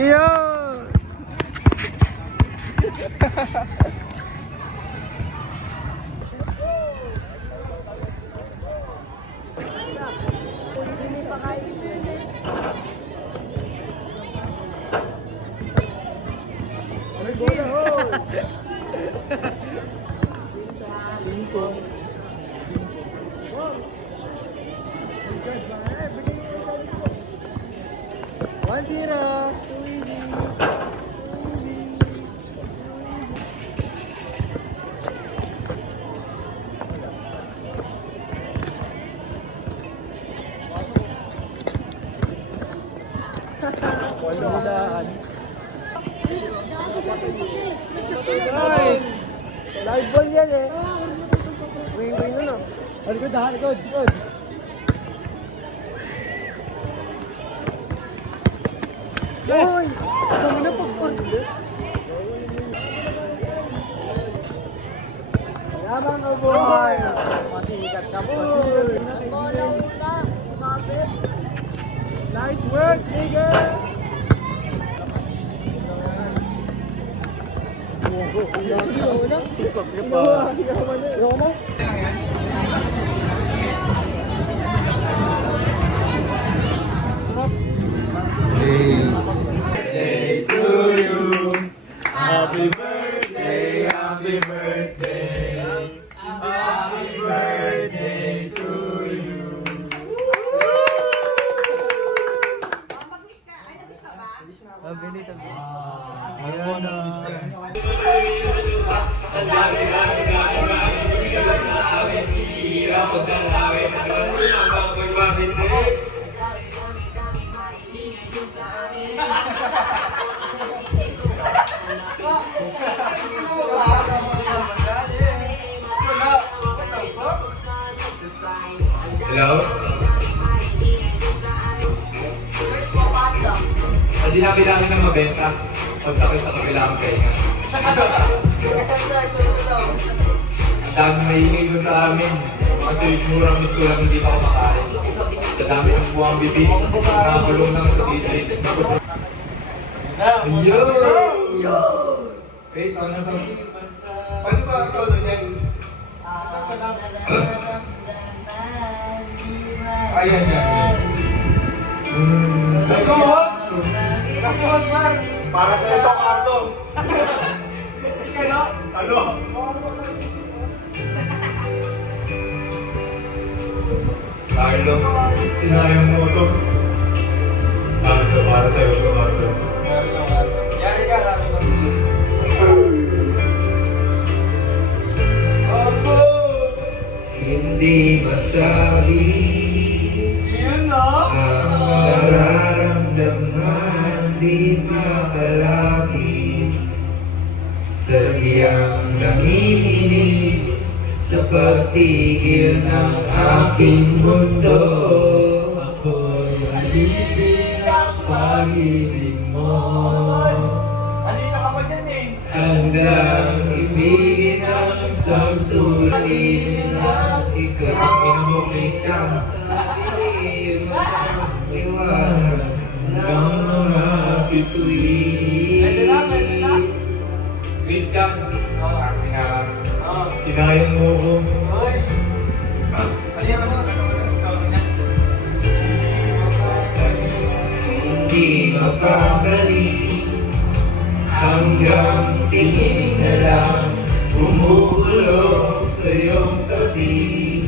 Iyo! One zero. Too easy. Walang Ay! Live ball yan eh. Wing na. Likod ha, likod. Uy! Kami na pagpagod. Yabang ka boy! Masikat ka boy! Nice work, nigga! Birthday to you. Happy birthday, happy birthday. Happy birthday to you. Mag-wish ka. Ay, nag-wish ka ba? Ayan na. Hello? Hindi na kailangan ng mabenta. Pagtakit sa kabilang pahinga. Ang dami maingay doon sa amin. Kasi murang gusto lang hindi pa kumakain. Sa dami ng buwang bibig, nakagulong lang sa gilid. Yo! Wait, paano ba? Paano ba ikaw doon yan? Ayan yan. Nakuha, man! Para sa ito, Carlo! Kaya, ano? Carlo, sinayang mo ito. Carlo, para sa iyo ito, Carlo. Yari ka, Carlo. Hindi masabi ang nararamdaman di makalapit. Sadyang nanginginig sa pagtigil ng aking mundo. Ako'y alipin ang pag-ibig mo. Alina ka ba dyan eh? Handang ibigin ang isang tulad at ikaw inamuklistan sa dilim at liwanag ng mga bituin. Christian, sinayang mo ko. Hindi mapakali hanggang tingin na lang umulong sa iyong tabi.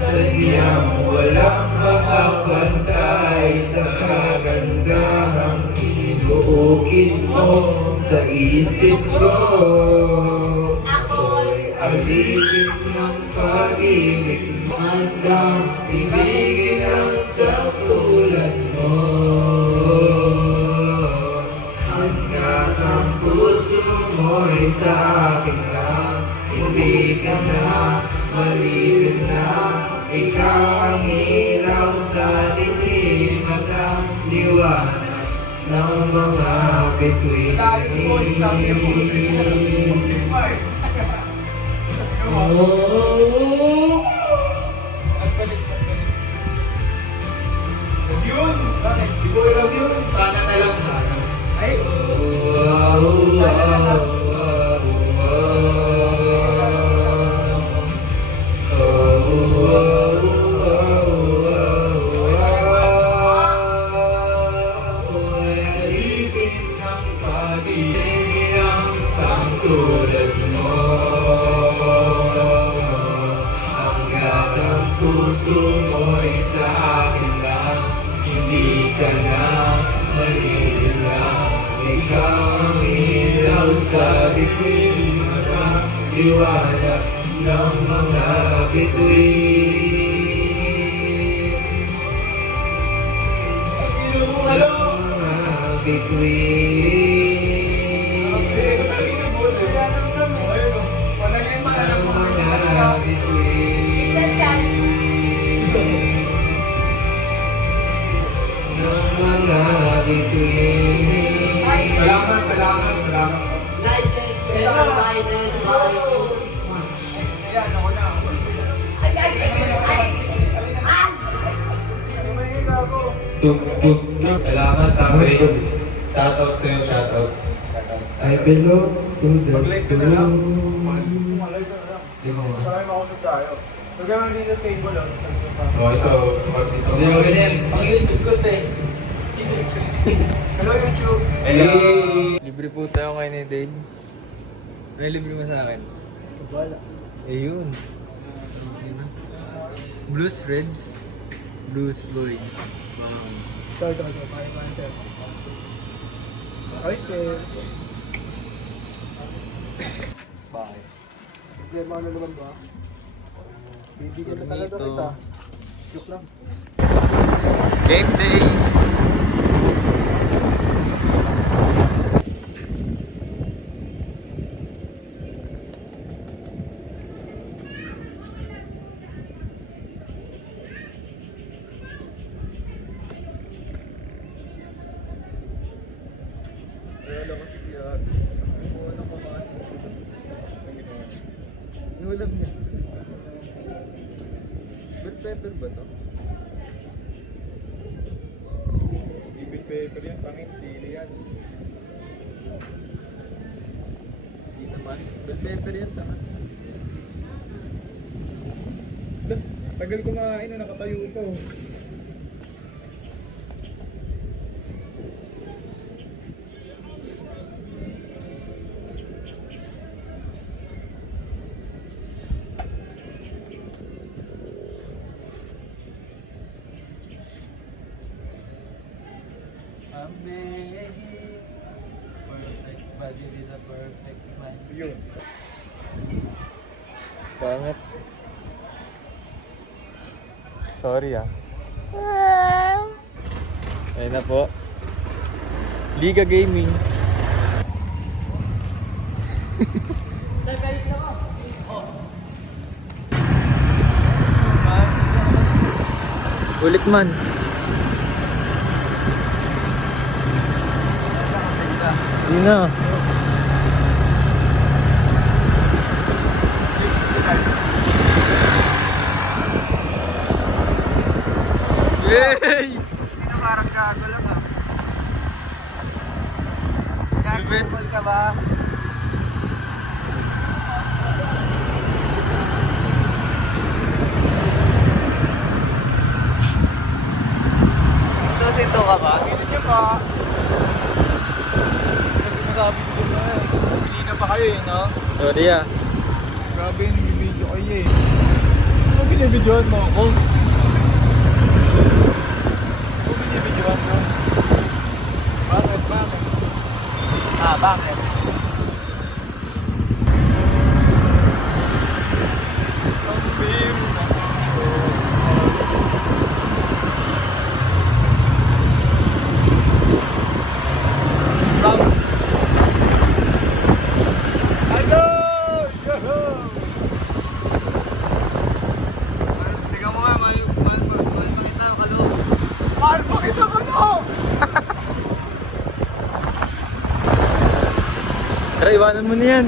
Sadyang walang makapantay sa kagandahang inuukit mo sa isip ko. Ako'y alipin ng pag-ibig hanggang ibigin ang sa tulad mo. Hanggang ang puso mo'y sa akin lang, hindi ka na malibig na. Ikaw ang ilaw sa dilim at ang liwanag ng mga bituin. Oh, yun! Bakit? Di ko alam yun. Sana na lang sana. puso mo'y sa akin lang. Hindi ka na manilang. Ikaw ang ilaw sa bituin, liwanag ng mga bituin. Ang mga bituin. Ang mga bituin. Ang mga bituin. Salamat, salamat, salamat. License provided by Music One. Yan, ako na. Tuk, tuk, tuk. Salamat sa break. Shoutout sa'yo, shoutout. I belong to the Mag-like ka na lang. soul. Di mo nga. Marami makusog tayo. Huwag naman dito table. Oh, ito. Ito. Hindi ako ganyan. Pang YouTube ko to eh. Hello YouTube. Hello. Libre po tayo ngayon ni Dave. May libre mo sa akin. Wala. Ayun. Blues Reds. Blues Boys. Wow. Ito. Pare-pare. Ay, Bakit? problema na naman ba? Bibigyan na talaga Ito. kita. Joke lang. Game day! Inulam niya. Bell pepper ba to? Bibig paper yan. Pangin, sili yan. Hindi naman. Bell pepper yan, tama. Tagal kumain na nakatayo pa. I'm begging. Perfect body with a perfect smile. Yun. Pangit. Sorry ah. Ayun na po. Liga Gaming. Ulit man. Yun na. Yay! Hindi na parang gago lang ah. Nag-google ka ba? Ito ka ba? Hindi niyo pa. Kasi masabi ko na hindi na pa kayo eh, no? Sorry ah. Grabe yung video kayo eh. Ano binibidyoan mo ako? Ano binibidyoan mo? Bakit? Bakit? Bakit? Ang biro na. Tara, iwanan mo na yan.